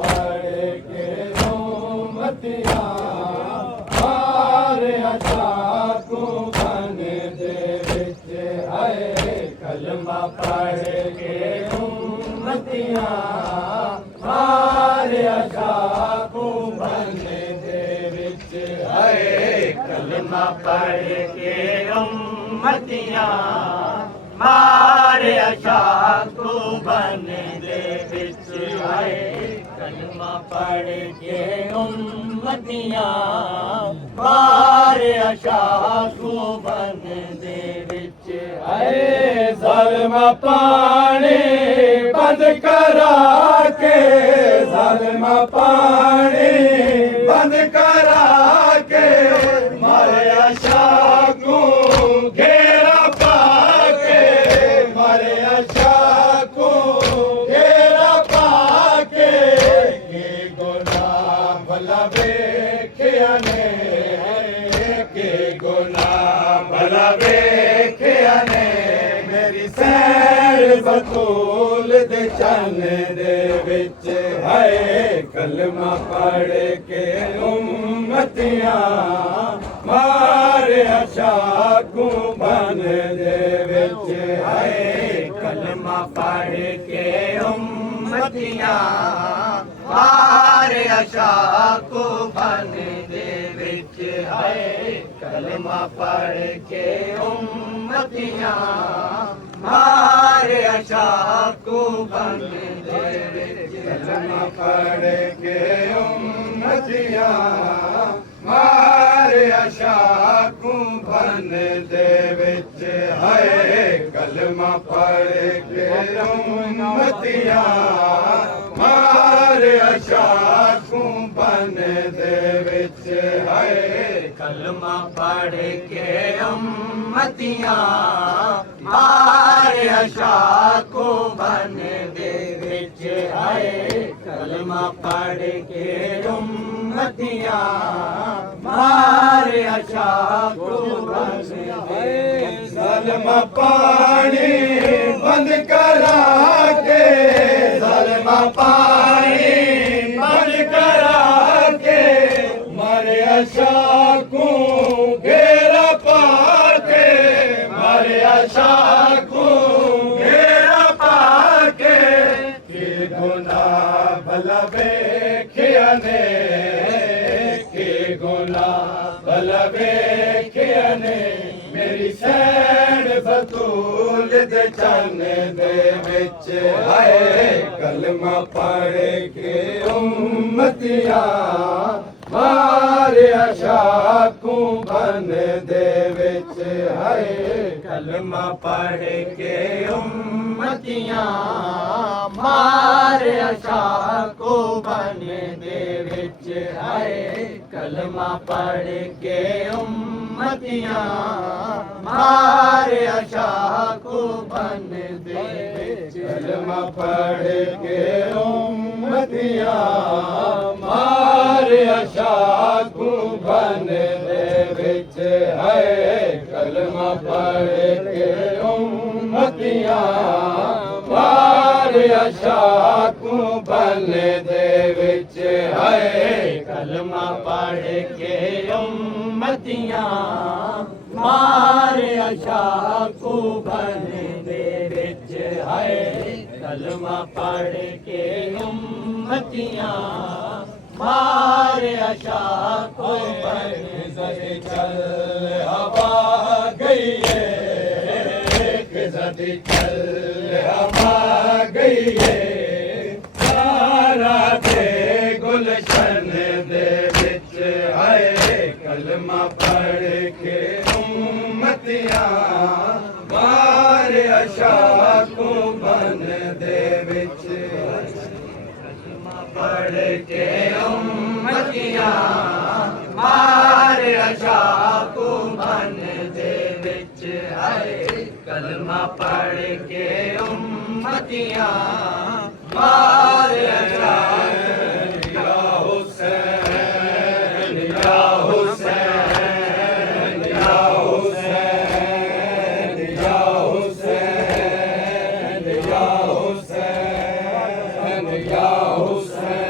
पढ़ के उम्मतियां मारे अचाकू बन दे विच आए कलमा पढ़ के उम्मतियां मारे अचाकू बन दे विच आए कलमा पढ़ के उम्मतियां मारे अचाकू बन दे विच आए कलमा पढ़ के उम्मतियां मारे अचाकू बन दे विच आए ज़ालिमा पानी बंद करा के ज़ालिमा पानी बंद करा के मारे अचाकू घेरा पाके मारे अचाकू घेरा पाके के गुनाह भला वेख्या ने के गुनाह भला वेख्या ने मेरी सैर बतूल दे चन दे विच है कलमा पढ़ के उम्मतियां मारे अचाकू बन दे विच है कलमा पढ़ के उम्मतियां मारे अचाकू बन दे विच है कलमा पढ़ के उम्मतियां मारे अचाकू बन दे विच कलमा पढ़ के उम्मतियां मारे अचाकू बन दे विच है कलमा पढ़ के उम्मतियां मारे अचाकू बन दे विच है कलमा पढ़ के उम्मतियां मारे अचाकू बन दे विच है कलमा पढ़ के उम्मतियां मारे अचाकू बन दे ज़ालिमा पानी बंद करा के ज़ालिमा पानी बंद करा के मारे अचाकू घेरा पाके मारे अचाकू घेरा पाके के गुनाह भला वेख्या ने के गुनाह भला वेख्या ने मेरी सैन बतूल दे चन दे विच है कलमा पढ़ के उम्मतियां मारे अचाकू बन दे विच है कलमा पढ़ के उम्मतियां मारे अचाकू बन दे विच है कलमा पढ़ के उम्मतियां मारे अचाकू बन दे विच कलमा पढ़ के उम्मतियां मारे अचाकू बन दे विच है कलमा पढ़ के उम्मतियां मारे अचाकू बन दे विच है कलमा पढ़ के उम्मतियां मारे अचाकू बन दे विच है कलमा पढ़ के उम्मतियां मारे अचाकू बन दे चल हवा गई है जदी चल हवा गई है सारा दे गुलशन दे विच है कलमा पढ़ के उम्मतियां मारे अचाकू बन दे विच कलमा पढ़ के उम्मतियां मारे अचाकू बन दे विच है कलमा पढ़ के उम्मतियां मारे अचाकू या हुसैन या हुसैन या हुसैन या हुसैन या हुसैन या हुसैन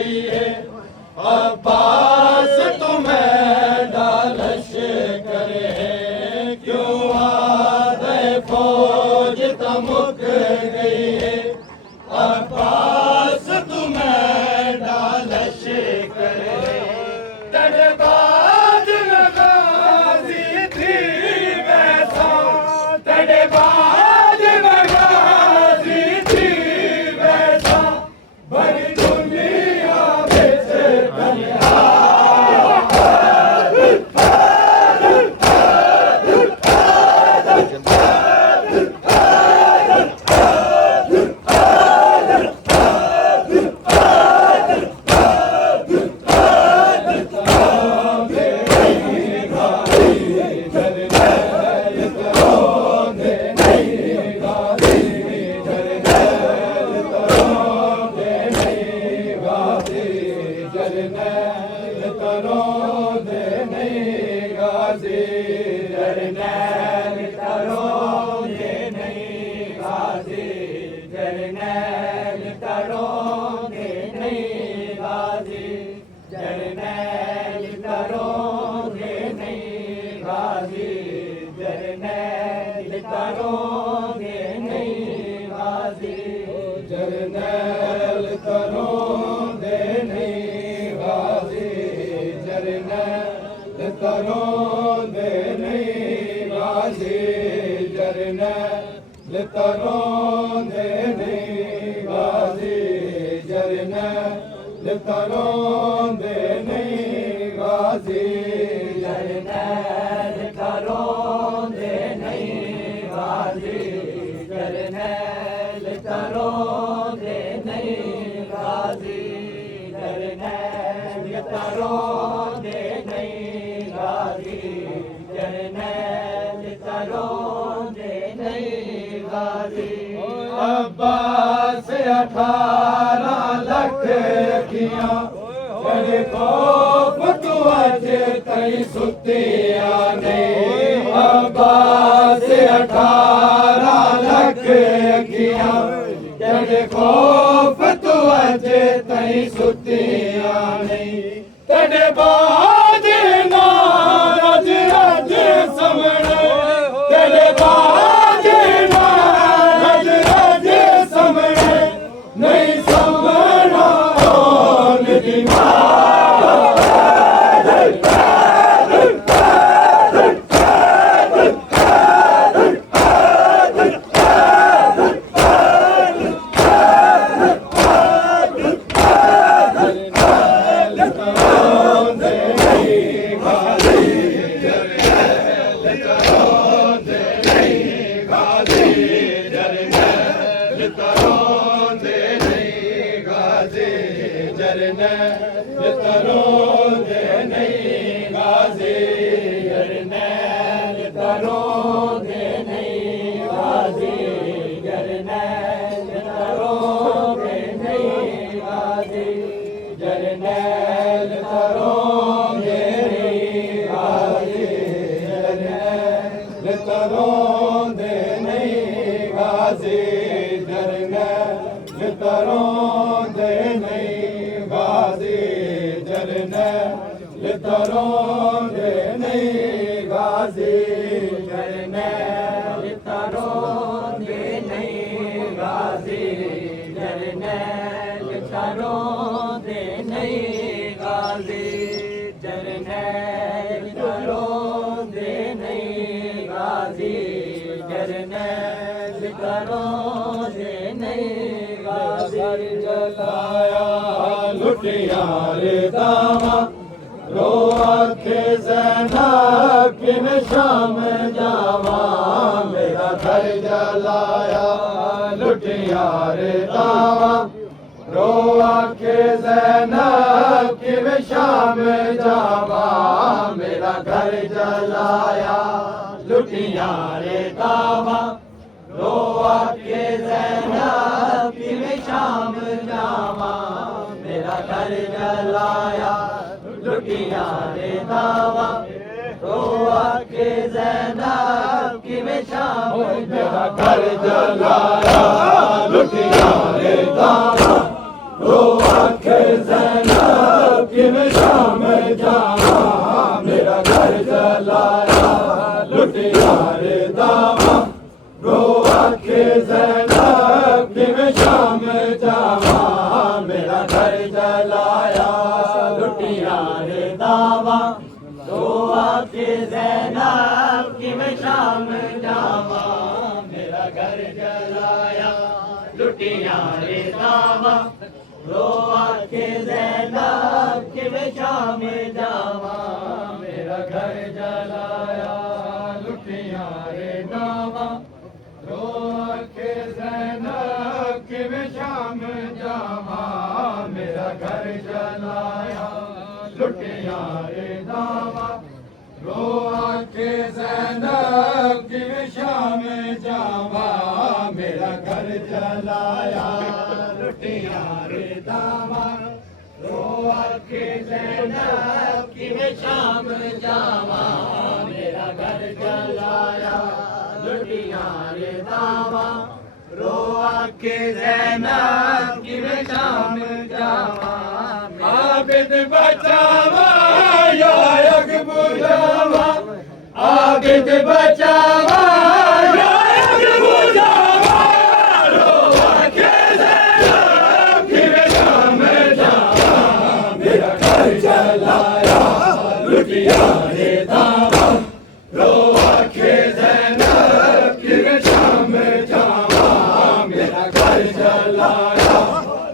गई है। अब्बास तुम्हें डालश करे, क्यों आधे फौज तमुक गई है। अब्बास तुम्हें डालश करे, तड़बाज में गाजी थी वैसा, तड़बाज में गाजी थी वैसा, भरी दुनिया में से अब्बास 18 लाख किया, बड़े खौफ तू अज तई सुतिया नहीं। अब्बास 18 लाख किया, बड़े खौफ तू अज तई सुतिया नहीं। तड़े बाज नाराज रज समणे, तड़े बाज नाराज रज समणे, नहीं समणा लुटियारे दामा रो आखे ज़ैनब किन शाम जावा, मेरा घर जलाया। लुटियारे दामा रो आखे ज़ैनब किन शाम जावा, मेरा घर जलाया। लुटियारे दामा रो आखे ज़ैनब किन शाम जावा, मेरा घर जलाया। लुटियारे दावा रो आके ज़ैनब की में शाम, मेरा घर जलाया। लुटियारे दावा रो आखे ज़ैनब कि मैं शाम जावा मेरा घर जलाया लुटिया रे दावा रो आखे ज़ैनब कि मैं शाम जावा मेरा घर जलाया लुटिया रे दावा रो आखे ज़ैनब कि मैं शाम जावा मेरा घर जलाया लुटिया रे दावा रो आखे ज़ैनब कि मैं शाम जावा मेरा घर जलाया लुटिया रे दावा रो आखे ज़ैनब कि मैं शाम जावा मेरा घर जलाया लुटिया रे दावा रो आखे ज़ैनब कि मैं शाम जावा मेरा घर जलाया लुटिया रे दावा रो आखे ज़ैनब कि मैं शाम जावा मेरा घर जलाया लुटिया रे दावा रो आखे ज़ैनब कि मैं शाम जावा आबिद बचावा या अग बुझावा आबिद बचावा या अग बुझावा रो आखे ज़ैनब कि मैं शाम जावा मेरा घर जलाया लुटिया रे दावा रो आखे ज़ैनब कि मैं शाम जावा मेरा घर जलाया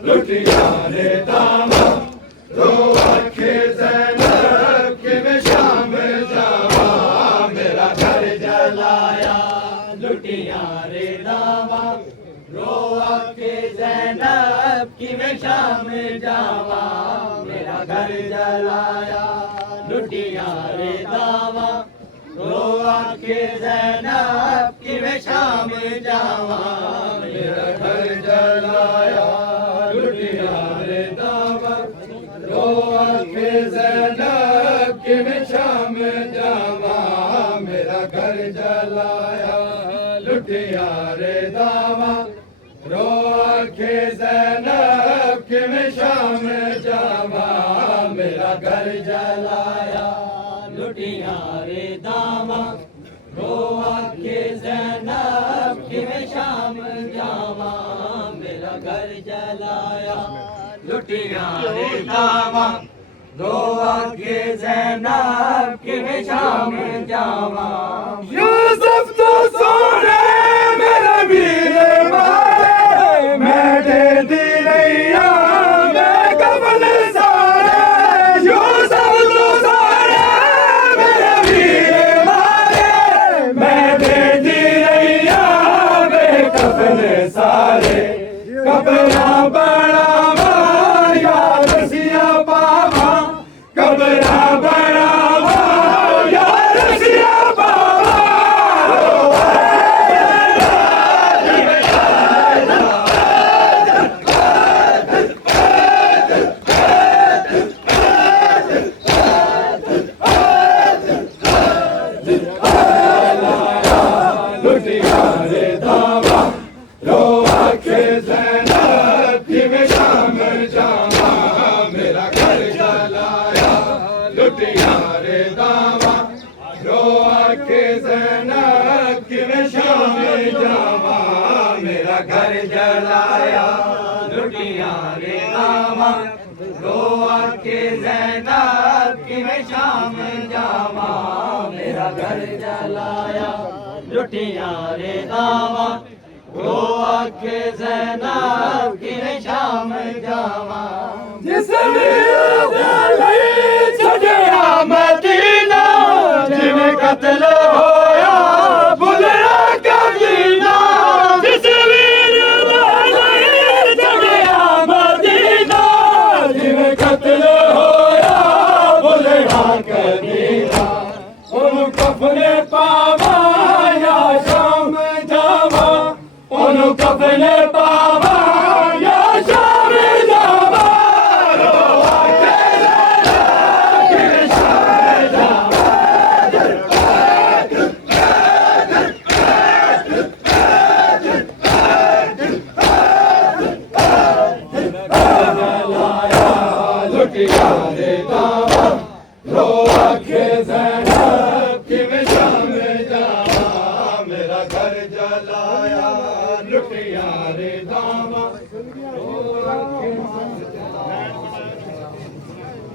लुटिया रे दावा रो आखे ज़ैनब कि मैं शाम जावा मेरा घर जलाया लुटिया रे दावा रो आखे ज़ैनब कि मैं शाम जावा मेरा घर जलाया लुटिया रे दावा रो आखे ज़ैनब कि मैं शाम जावा मेरा घर जलाया लुटिया रे दावा रो आखे ज़ैनब कि मैं शाम जावा मेरा घर जलाया लुटिया रे दावा रो आखे ज़ैनब कि मैं शाम जावा मेरा घर जलाया लुटिया रे दावा रो आखे ज़ैनब कि मैं शाम जावा मेरा घर जलाया लुटिया रे दावा रो आखे ज़ैनब कि मैं शाम जावा यूसुफ तो सोने मेरा वीर मारे मैं दे दी रैया मैं कफन सारे यूसुफ तो सोने मेरा वीर मारे मैं दे दी रैया मैं कफन सारे कबरा बड़ा या रसिया बाबा कबरा बड़ा या रसिया बाबा लुटिया रे दावा रो आखे ज़ैनब कि मैं शाम जावा मेरा घर जलाया लुटिया रे दावा रो आखे ज़ैनब कि मैं शाम जावा मेरा घर जलाया लुटिया रे दावा रो आखे ज़ैनब कि मैं शाम जावा मेरा घर जलाया लुटिया रे दावा रो आखे ज़ैनब कि मैं शाम जावा जिस छड़िया मदीना जिवें कत्ल होया बुलरा कमीना जिस छड़िया मदीना जिवें कत्ल होया बुलरा कमीना उन कफने पावा या शाम जावा उन कफने पावा या शाम जावा रो आखे यारे दावा रो रखे ज़ैनब किवें शाम जावा मेरा घर जलाया लुटिया रे दावा रो रखे